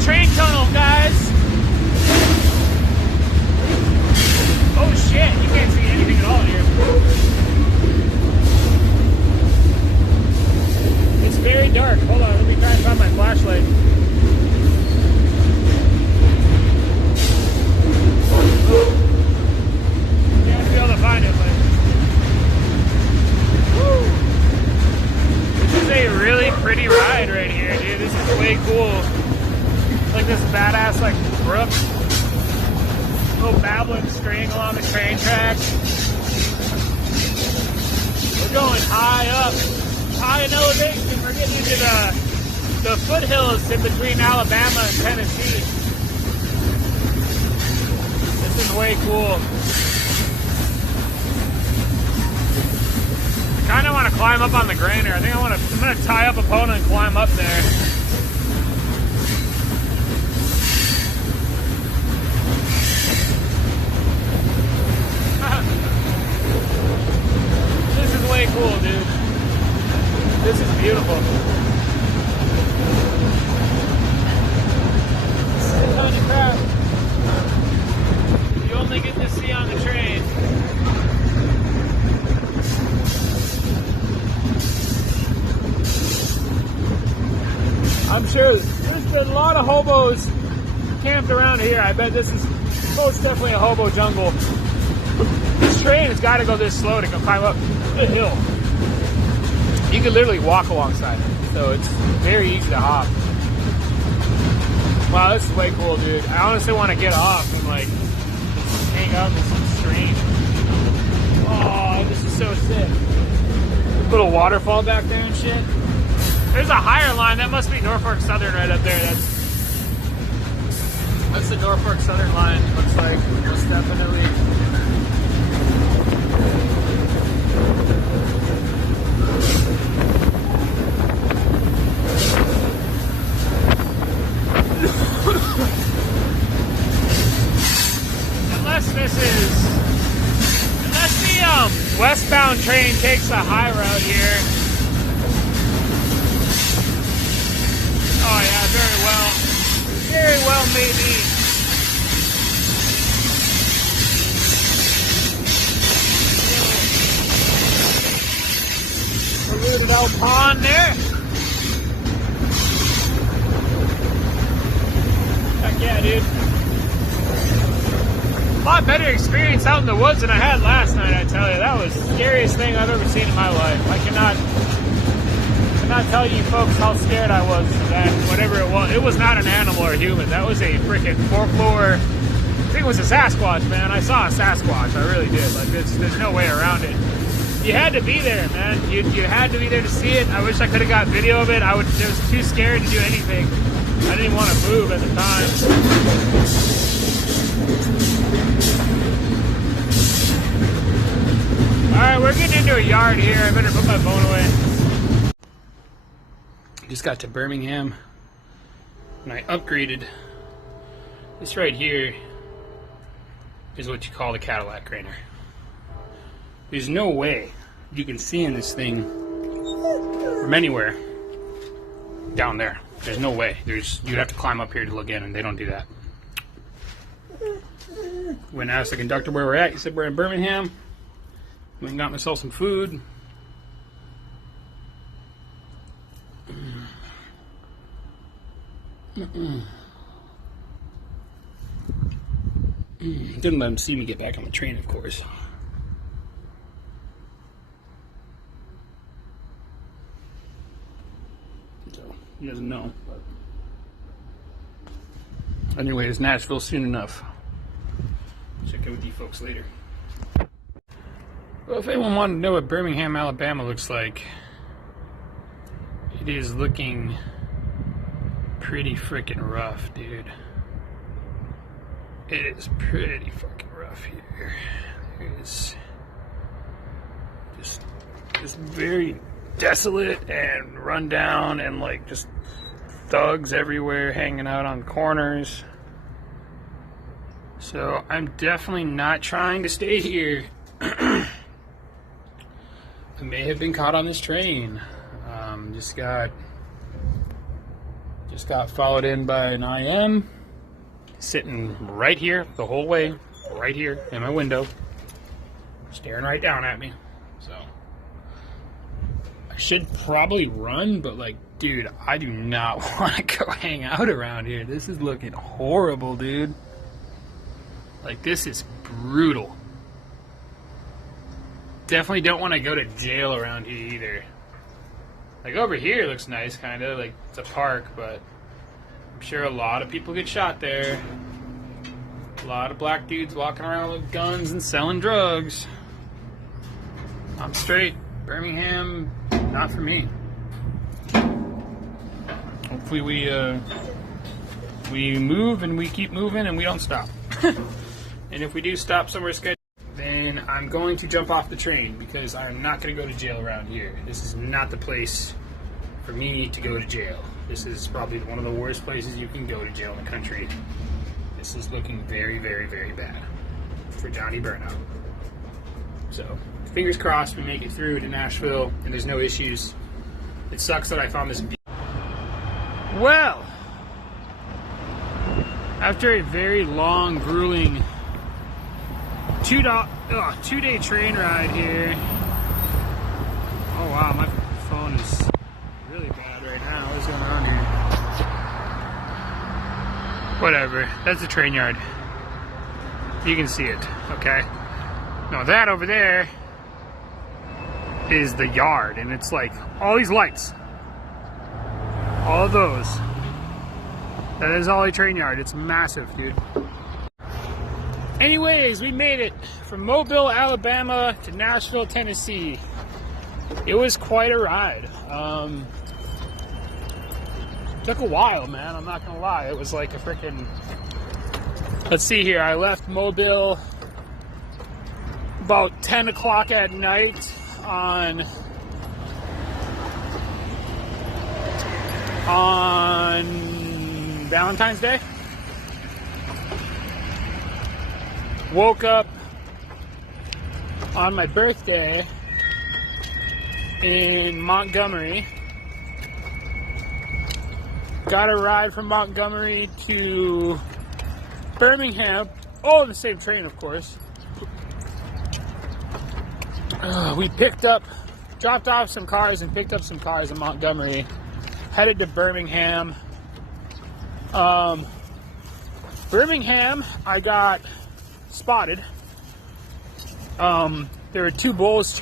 the train tunnel, guys. Oh shit, you can't see anything at all here. It's very dark. Hold on, let me try and find my flashlight. You have to be able to find it, but woo. This is a really pretty ride right here, dude. This is way cool. Like this badass like brook. Little babbling string along the train tracks. We're going high up, high in elevation. We're getting into the foothills in between Alabama and Tennessee. This is way cool. I kind of want to climb up on the grainer. I think I'm gonna tie up a pony and climb up there. This is way cool, dude. This is beautiful. This is kind of crap. You only get to see on the train. I'm sure there's been a lot of hobos camped around here. I bet this is most definitely a hobo jungle. This train has got to go this slow to go climb up the hill. You can literally walk alongside it, so it's very easy to hop. Wow, this is way cool, dude. I honestly want to get off and like hang out in some stream. Oh, this is so sick. Little waterfall back there and shit. There's a higher line. That must be Norfolk Southern right up there. That's the Norfolk Southern line. Looks like most definitely. Unless the westbound train takes the high route here. Oh yeah, very well maybe. Polluted out pond there. Heck yeah, dude. A lot better experience out in the woods than I had last night, I tell you. That was the scariest thing I've ever seen in my life. I cannot tell you folks how scared I was of that, whatever it was. It was not an animal or a human. That was a freaking folklore. I think it was a Sasquatch, man. I saw a Sasquatch. I really did. Like, there's no way around it. You had to be there, man. You had to be there to see it. I wish I could have got video of it. I was too scared to do anything. I didn't want to move at the time. Alright, we're getting into a yard here. I better put my phone away. Just got to Birmingham and I upgraded. This right here is what you call the Cadillac grainer. There's no way you can see in this thing from anywhere down there. There's no way. You'd have to climb up here to look in, and they don't do that. When I asked the conductor where we're at, he said we're in Birmingham. Went and got myself some food. Didn't let him see me get back on the train, of course. So he doesn't know. But anyways, Nashville soon enough. Check in with you folks later. Well, if anyone wanted to know what Birmingham, Alabama looks like, it is looking pretty freaking rough, dude. It is pretty fucking rough here. It's just very desolate and run down, and like just thugs everywhere hanging out on corners. So I'm definitely not trying to stay here. I may have been caught on this train. Just got Just got followed in by an IM. Sitting right here the whole way. Right here in my window. Staring right down at me. So I should probably run, but like, dude, I do not want to go hang out around here. This is looking horrible, dude. Like, this is brutal. Definitely don't want to go to jail around here either. Like, over here looks nice, kind of. Like, it's a park, but I'm sure a lot of people get shot there. A lot of black dudes walking around with guns and selling drugs. I'm straight. Birmingham, not for me. Hopefully we move and we keep moving and we don't stop. And if we do stop somewhere scheduled, then I'm going to jump off the train because I'm not going to go to jail around here. This is not the place for me to go to jail. This is probably one of the worst places you can go to jail in the country. This is looking very, very, very bad for Johnny Burnout. So, fingers crossed we make it through to Nashville and there's no issues. It sucks that I found this. Well, after a very long, grueling two-day train ride here. Oh wow, my phone is really bad right now. What's going on here? Whatever, that's the train yard. You can see it, okay? Now that over there is the yard, and it's like all these lights. All of those. That is Ollie Train Yard. It's massive, dude. Anyways, we made it from Mobile, Alabama to Nashville, Tennessee. It was quite a ride. Took a while, man. I'm not gonna lie. It was like a freaking... Let's see here. I left Mobile about 10 o'clock at night on Valentine's Day. Woke up on my birthday in Montgomery. Got a ride from Montgomery to Birmingham. Oh, the same train, of course. We dropped off some cars and picked up some cars in Montgomery. Headed to Birmingham. Birmingham, I got spotted. There were two bulls,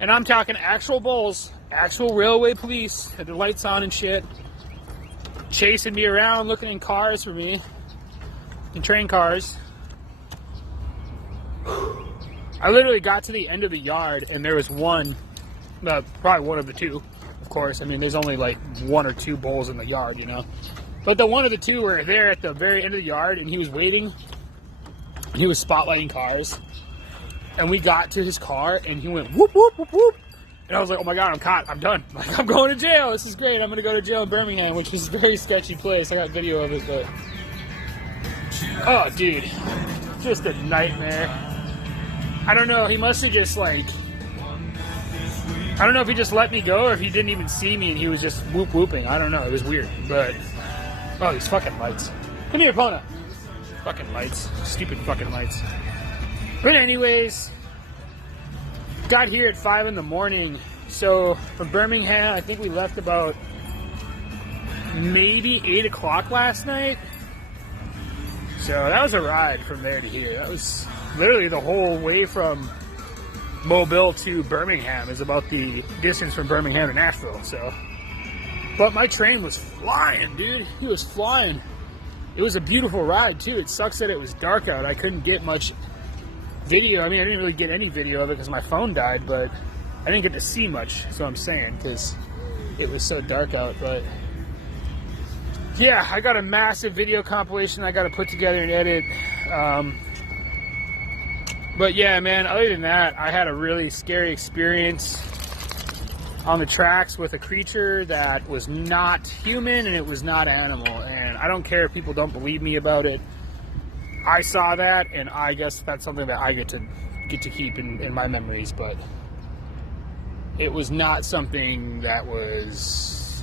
and I'm talking actual bulls, actual railway police, had their lights on and shit, chasing me around, looking in cars for me, in train cars. I literally got to the end of the yard, and there was one, probably one of the two, of course. I mean, there's only like one or two bulls in the yard, you know. But the one of the two were there at the very end of the yard, and he was waiting. He was spotlighting cars. And we got to his car, and he went, whoop, whoop, whoop, whoop. And I was like, oh my God, I'm caught. I'm done. Like, I'm going to jail. This is great. I'm going to go to jail in Birmingham, which is a very sketchy place. I got video of it, but... Oh, dude. Just a nightmare. I don't know. He must have just, like... I don't know if he just let me go or if he didn't even see me and he was just whooping. I don't know. It was weird, but... Oh, these fucking lights. Come here, Pona. Fucking lights. Stupid fucking lights. But anyways, got here at 5 in the morning. So from Birmingham, I think we left about maybe 8 o'clock last night. So that was a ride from there to here. That was literally the whole way from Mobile to Birmingham is about the distance from Birmingham to Nashville. So. But my train was flying, dude. He was flying. It was a beautiful ride, too. It sucks that it was dark out. I couldn't get much video. I mean, I didn't really get any video of it because my phone died, but I didn't get to see much, is what I'm saying, because it was so dark out. But yeah, I got a massive video compilation I got to put together and edit. But yeah, man, other than that, I had a really scary experience on the tracks with a creature that was not human and it was not animal. And I don't care if people don't believe me about it. I saw that, and I guess that's something that I get to keep in my memories. But it was not something that was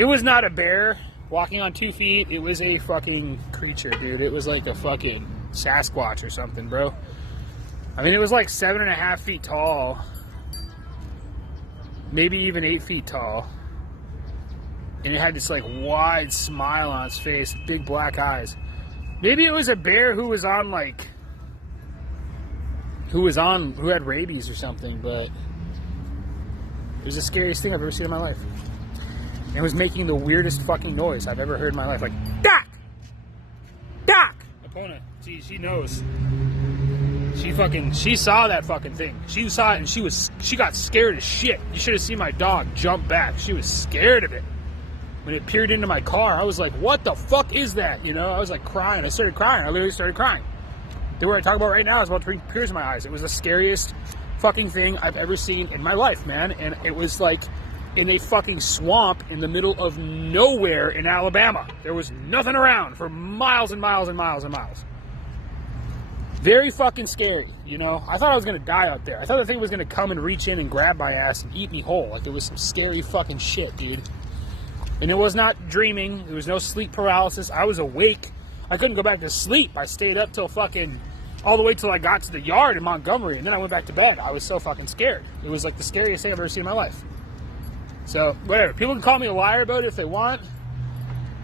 It was not a bear walking on 2 feet. It was a fucking creature, dude. It was like a fucking Sasquatch or something, bro. I mean, it was like 7.5 feet tall. Maybe even 8 feet tall. And it had this like wide smile on its face, big black eyes. Maybe it was a bear who was on like, who had rabies or something, but it was the scariest thing I've ever seen in my life. It was making the weirdest fucking noise I've ever heard in my life. Like, Doc! Doc! Epona, she knows. She saw that fucking thing. She saw it and she got scared as shit. You should have seen my dog jump back. She was scared of it. When it peered into my car, I was like, what the fuck is that? You know, I was like crying. I started crying. I literally started crying. The word I talk about right now is about to bring tears in my eyes. It was the scariest fucking thing I've ever seen in my life, man. And it was like in a fucking swamp in the middle of nowhere in Alabama. There was nothing around for miles and miles and miles and miles. Very fucking scary, you know. I thought I was gonna die out there. I thought the thing was gonna come and reach in and grab my ass and eat me whole. Like it was some scary fucking shit, dude. And it was not dreaming. There was no sleep paralysis. I was awake. I couldn't go back to sleep. I stayed up till fucking all the way till I got to the yard in Montgomery, and then I went back to bed. I was so fucking scared. It was like the scariest thing I've ever seen in my life. So, whatever. People can call me a liar about it if they want.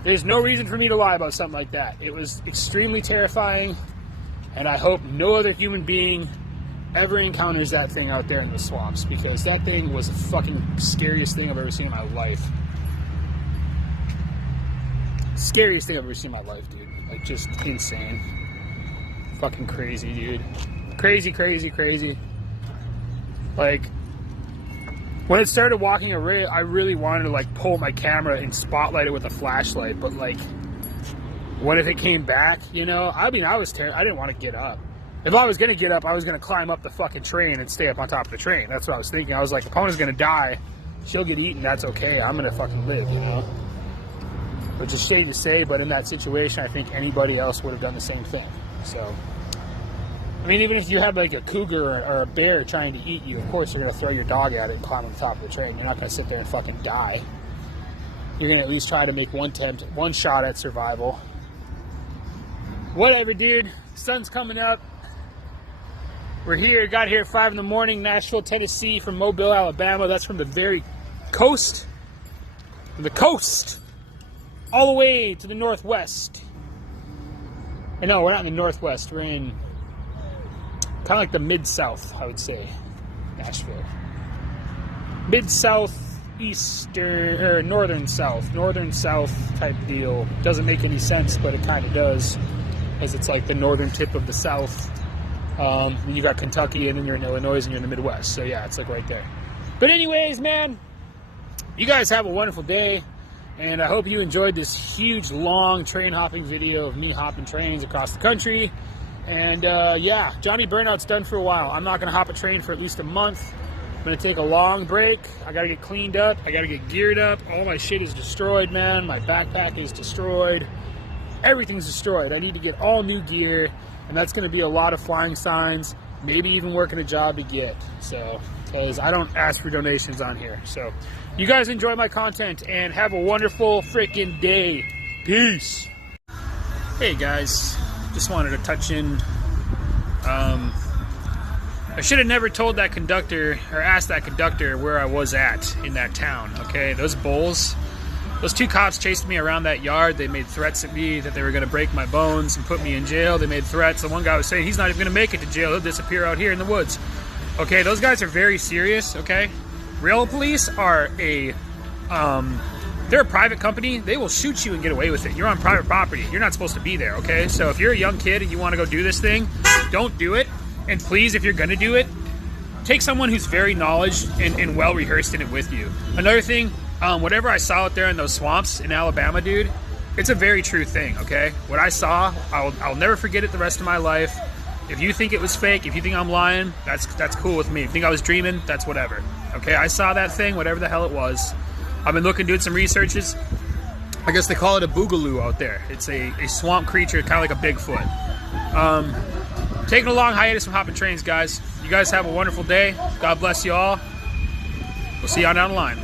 There's no reason for me to lie about something like that. It was extremely terrifying, and I hope no other human being ever encounters that thing out there in the swamps, because that thing was the fucking scariest thing I've ever seen in my life. Scariest thing I've ever seen in my life, dude. Like, just insane. Fucking crazy, dude. Crazy, crazy, crazy. Like, when it started walking away, I really wanted to, like, pull my camera and spotlight it with a flashlight, but, like, what if it came back, you know? I mean, I was terrified. I didn't want to get up. If I was going to get up, I was going to climb up the fucking train and stay up on top of the train. That's what I was thinking. I was like, Epona's going to die. She'll get eaten. That's okay. I'm going to fucking live, you know? Which is shady to say, but in that situation, I think anybody else would have done the same thing. So, I mean, even if you had like a cougar or a bear trying to eat you, of course you're going to throw your dog at it and climb on the top of the train. You're not going to sit there and fucking die. You're going to at least try to make one shot at survival. Whatever, dude. Sun's coming up. We're here. Got here at 5 in the morning, Nashville, Tennessee, from Mobile, Alabama. That's from the very coast. From the coast. All the way to the northwest. And no, we're not in the northwest. We're in kind of like the mid-south, I would say. Nashville. Mid-south, eastern, or northern south. Northern south type deal. Doesn't make any sense, but it kind of does. Because it's like the northern tip of the south. You got Kentucky, and then you're in Illinois, and you're in the Midwest. So yeah, it's like right there. But anyways, man, you guys have a wonderful day. And I hope you enjoyed this huge, long train hopping video of me hopping trains across the country. And yeah, Johnny Burnout's done for a while. I'm not going to hop a train for at least a month. I'm going to take a long break. I got to get cleaned up. I got to get geared up. All my shit is destroyed, man. My backpack is destroyed. Everything's destroyed. I need to get all new gear. And that's going to be a lot of flying signs. Maybe even working a job to get. So, because I don't ask for donations on here. So, you guys enjoy my content and have a wonderful freaking day. Peace. Hey guys, just wanted to touch in. I should have never told that conductor or asked that conductor where I was at in that town. Okay, those bulls, those two cops chased me around that yard. They made threats at me that they were going to break my bones and put me in jail. They made threats. The one guy was saying he's not even going to make it to jail. He'll disappear out here in the woods. Okay, those guys are very serious. Okay. Rail police are they're a private company. They will shoot you and get away with it. You're on private property. You're not supposed to be there, okay? So if you're a young kid and you want to go do this thing, don't do it. And please, if you're going to do it, take someone who's very knowledgeable and well-rehearsed in it with you. Another thing, whatever I saw out there in those swamps in Alabama, dude, it's a very true thing, okay? What I saw, I'll never forget it the rest of my life. If you think it was fake, if you think I'm lying, that's cool with me. If you think I was dreaming, that's whatever. Okay, I saw that thing, whatever the hell it was. I've been doing some researches. I guess they call it a boogaloo out there. It's a swamp creature, kind of like a Bigfoot. Taking a long hiatus from hopping trains, guys. You guys have a wonderful day. God bless you all. We'll see y'all down the line.